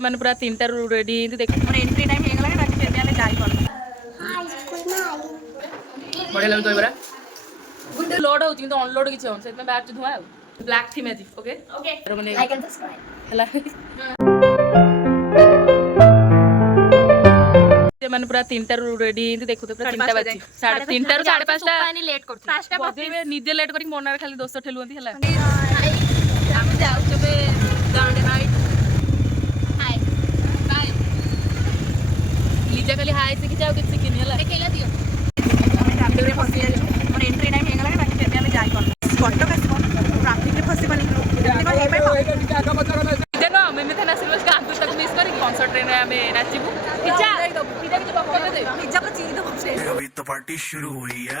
मैंने पूरा 3 रू रेडी देख मोर एंट्री टाइम हे गला बाकी फिर भी जाई पड़ बढ़िया लग तो बरा लोड होची किंतु अनलोड किछ होन सेत में बैक धुआ ब्लैक थीम है okay okay like and subscribe हला मैंने पूरा 3 रू रेडी देखु तो पूरा 3 बजे 3 रू 5:30 पानी लेट करथि 5टा बजे निजे लेट करी मोनार खाली दोस्त ठेलुंती हला हम जाउ जबे गांडे नाइट हाय बाय लीजा खाली हाय से कि जाओ कि सिकिनी हला केला दियो हम ट्रैफिक रे फसी जाइछु और एंट्री टाइम हे गला बाकी फिर भी जाई पड़ कटक आसो ट्रैफिक रे फसी बनी देखो हे पे देनो मैं था सिल्वर का अंत तक मिस करी कॉन्सर्ट ट्रेन में हमें नाचिबू पिज्जा पिज्जा की पॉपकॉर्न दे पिज्जा पर चीज दो अभी तो पार्टी शुरू हुई है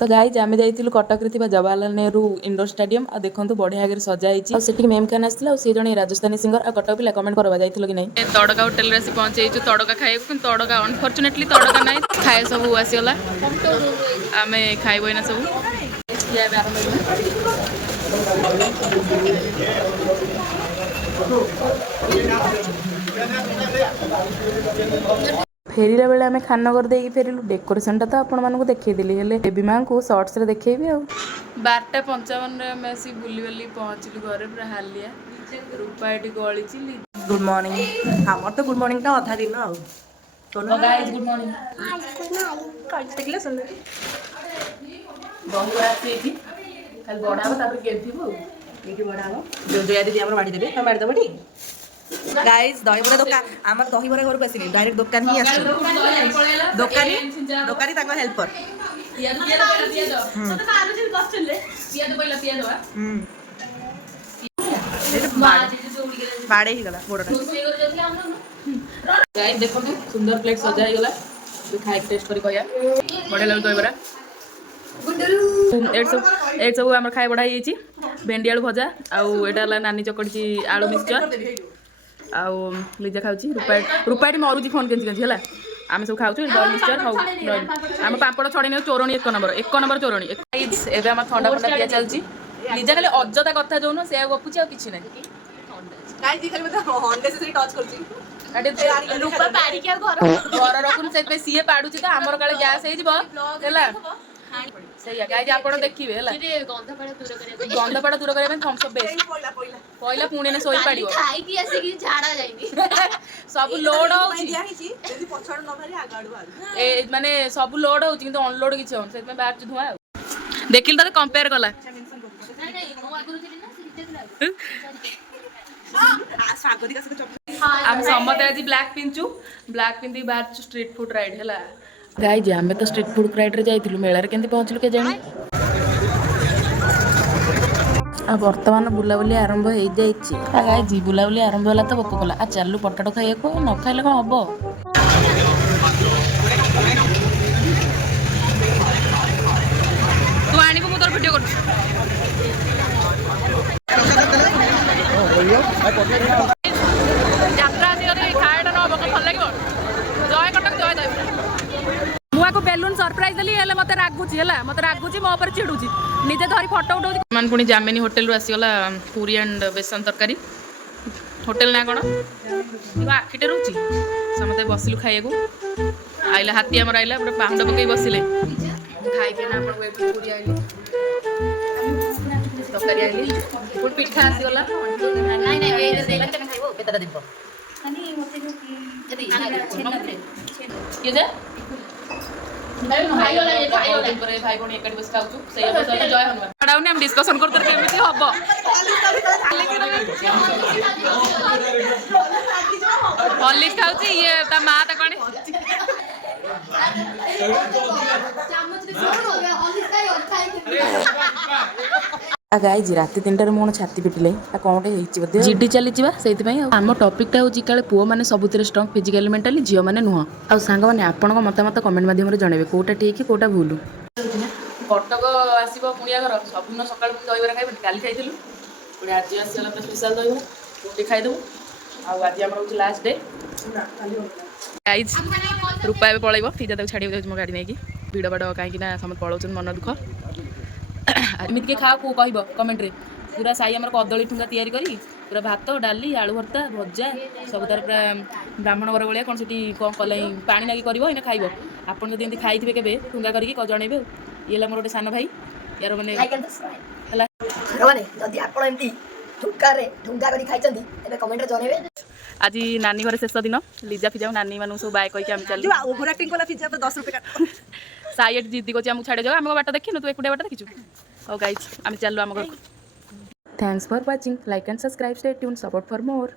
तो गाइज आम जाइलु कटक जवाहरलाल नेहरू इंडोर स्टेडियम आ देखो बढ़िया आगे सजाई से मेम खान आसला सी जन राजस्थानी सिंगर आ कटक पिला कमेंट करवा जाइल कि नहीं तड़का होटेल रे पहुंचे तड़का खाइबू कि तड़का अनफॉर्चुनेटली तड़का ना खाए सब आसीगला आम खाइबू ना सब फेरला बेले आम खाननगर दे फेरिलु डेकोरेशन टा तो आपण मानक देखली बेबी माँ को सर्ट्स रे देखी आ 12:55 आम आसी बुली बुली पहुँचलु घरे पूरा हालिया रूपा ये गली गुड मॉर्निंग हमर तो गुड मॉर्निंग टा अधा दिन आ गाइस गुड मॉर्निंग देखले सुन दही बड़ा थी खाली बड़ा हो तापर गेलथिबो एठी बड़ा हो जो जया दीदी हमर बाड़ी देबे हम बाड़ी देबो ठी गाइस दही बड़ा दुकान हमर दही बड़ा घर को आसीनी डायरेक्ट दुकान ही आछो दुकानी ताको हेल्पर पिया दो तो मारू जी बस चले पिया दो बाड़े ही गला बोड़ा गाइस देखो सुंदर प्लेट सजाई गला खाई टेस्ट करी कहया बढ़िया लग तो बरा एट सब आम खाई बढ़ा भेंडी आलू भजा आउ एटा नानी चकड़ी आलू मिक्सचर आउ लीजा खाऊँ रूपाटी मरुची फोन केंची है आम सब खाऊ मिक्सचर हाँ आम पापड़ छड़ी चोरणी 1 नंबर चोरणी एवं आम थंडा फंडा पिया चलती लीजा खाली अजता कथा जो से गपुची आ कि घर रखुन से सी पाड़ुची तो आमर काले गैस हो देखिए गंधपाड़ दूर करने थम्स अप बेस्ट पहला पुणे ने सोई पाड़ियो खाई आसी झाड़ा जाइनी सब लोड ए माने सब लोड होची किंतु अनलोड किछ होन सेत में बैक धुआ देखिल त कंपेयर कला नहीं नहीं मो आगुरु थिली ना हम समते आज ब्लैक पिंचू ब्लैक पिंदी बाहर स्ट्रीट फूड राइड हैला गाइज आम तो स्ट्रीट फूड राइड रे जाइलु मेला रे केंती पहुँचलु के जानी आ वर्तमान बुलाबुली आरंभ हो जाइए गाइज बुलाबुली आरंभ होला तो भोक कला आ चलु पटाटो खाइए को न खाइले कौन हम तू आनी मु तोर वीडियो कर यात्रा आज खाएटा न भोक भल लगे जय कटक जय दही मुझे बेलून सरप्राइज देली हेले मते रागुची है मते रागुची मो ऊपर चिड़ुची निजे धरी फोटो उठाउची मन पुणी जामिनी होटल रु आसीगला पूरी एंड बेसन तरकारी होटल ना कौन आखिटे रोची समते बसिलु खाइए आइला हाथी आमर आइला पूरा पाहुंड पकई बसिले खाइके ना अपन वेट पूरी आइले तरकारी आइली फुल पिठा आसीगला नहीं नहीं ए देला केना खाइबो केतरा दिबो କିଏ ଯେ ଭାଇ ଭଉଣୀ ଏକାଠି ବସି ଖାଉଛୁ ସେଇ ଅବସରରେ ଜୟ ହନୁମାନ ଛାଡାଉନି ଆମେ ଡିସ୍କସନ କରୁଥିଲେ କେମିତି ହବ ହଲିକ୍ସ ଖାଉଛି ଇଏ ତା ମା ତା କଣ ଗାଇज ରାତି 3টাରେ ମୋ ଛାତି ପିଟିଲେ କଣଟେ ହେଇଛି ବୋଧେ ଜିଡି ଚାଲିଯିବା ସେଇଥିପାଇଁ ଆମ ଟପିକଟା ହେଉଛି କାଳେ ପୁଅମାନେ ସବୁଥିରେ ଷ୍ଟ୍ରଙ୍ଗ ଫିଜିକାଲି ମେଣ୍ଟାଲି ଝିଅମାନେ ନୁହଁ ଆଉ ସାଙ୍ଗମାନେ ଆପଣଙ୍କ ମତାମତ କମେଣ୍ଟ ମାଧ୍ୟମରେ ଜଣାଇବେ କୋଉଟା ଠିକ୍ କୋଉଟା ଭୁଲ କଟକ ଆସିବ କୁଣିଆ ଘର ସବୁଦିନ ସକାଳୁ ଦହିବରା ଖାଇବୁ କାଲି ଖାଇଥିଲୁ ପୁଣି ଆଜି ଆସିଗଲା ପୁରା ସ୍ପେଶାଲ ଦହିବରା ରୁଟି ଖାଇଦେବୁ ଆଉ ଆଜି ଆମର ହେଉଛି ଲାଷ୍ଟ ଡେ ଗାଇଜ ରୂପା ଏବେ ପଳେଇବ ଫିଜା ତାକୁ ଛାଡ଼ିବାକୁ ଯାଉଛି ମୋ ଗାଡ଼ି ନେଇକି ଭିଡ଼ ବାଡ଼ କାହିଁକି ନା ସମସ୍ତେ ପଳାଉଛନ୍ତି ମନ ଦୁଃଖ ଏମିତି କିଏ ଖାଅ କେଉଁ କହିବ କମେଣ୍ଟରେ ପୁରା ସାଇ ଆମର କଦଳୀ ଠୁଙ୍ଗା ତିଆରି କରି ପୁରା ଭାତ ଡାଲି ଆଳୁ ଭର୍ତ୍ତା ଭଜା ସବୁ ତାର ପୁରା ବ୍ରାହ୍ମଣ ଘର ଭଳିଆ କ'ଣ ସେଠି କ'ଣ କଲେ ପାଣି ନାଗି କରିବ ଏଇନା ଖାଇବ ଆପଣ ଯଦି ଏମିତି ଖାଇଥିବେ କେବେ ଠୁଙ୍ଗା କରିକି ଜଣେଇବେ ଆଉ ଇଏ ହେଲା ମୋର ଗୋଟେ ସାନ ଭାଇ ୟାର ମାନେ ହେଲା ଯଦି ଆପଣ ଏମିତି ଠୁଙ୍ଗା କରି ଖାଇଛନ୍ତି ତେବେ କମେଣ୍ଟରେ ଜଣେଇବେ ଆଜି ନାନୀ ଘରେ ଶେଷ ଦିନ ଲିଜା ଫିଜା ନାନୀ ମାନଙ୍କୁ ସବୁ ବାଏ କହିକି ଆମେ ଚାଲୁ ସାଇ ଏଠି ଜିଦି କରୁଛି ଆମକୁ ଛାଡ଼ି ଯାଉ ଆମ ବାଟ ଦେଖିନୁ ତୁ ଏକୁଟିଆ ବାଟ ଦେଖିଛୁ ହଉ ଗାଇଜ ଆମେ ଚାଲୁ ଆମ ଘରକୁ Thanks for watching. Like and subscribe. Stay tuned. Support for more.